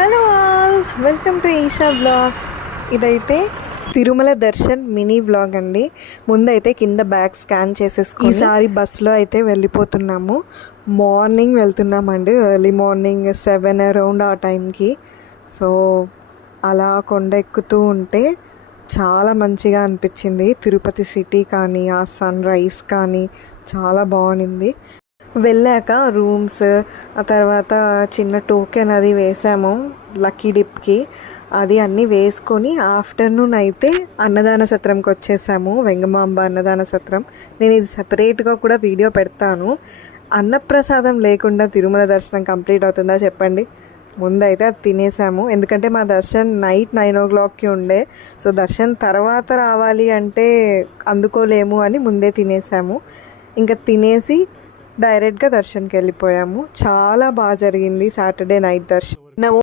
Hello all, welcome to Eesha blogs. ఇదైతే Tirumala Darshan mini vlog అండి. ముందైతే కింద బ్యాగ్ స్కాన్ చేసేసుకుని ఈసారి బస్సులో అయితే వెళ్ళిపోతున్నాము. మార్నింగ్ వెళ్తున్నామండి, ఎర్లీ మార్నింగ్ 7 అరౌండ్ ఆ టైంకి. సో అలా కొండ ఎక్కుతూ ఉంటే చాలా మంచిగా అనిపించింది. తిరుపతి సిటీ కానీ ఆ సన్ రైజ్ కానీ చాలా బాగుంది. వెళ్ళాక రూమ్స్, ఆ తర్వాత చిన్న టోకెన్ అది వేసాము లక్కీ డిప్కి. అది అన్నీ వేసుకొని ఆఫ్టర్నూన్ అయితే అన్నదాన సత్రంకి వచ్చేసాము, వెంగమాంబ అన్నదాన సత్రం. నేను ఇది సపరేట్గా కూడా వీడియో పెడతాను. అన్నప్రసాదం లేకుండా తిరుమల దర్శనం కంప్లీట్ అవుతుందా చెప్పండి. ముందైతే అది తినేసాము, ఎందుకంటే మా దర్శనం నైట్ 9 o'clockకి ఉండే. సో దర్శనం తర్వాత రావాలి అంటే అందుకోలేము అని ముందే తినేసాము. ఇంకా తినేసి డైరెక్ట్గా దర్శన్కి వెళ్ళిపోయాము. చాలా బాగా జరిగింది సాటర్డే నైట్ దర్శనం.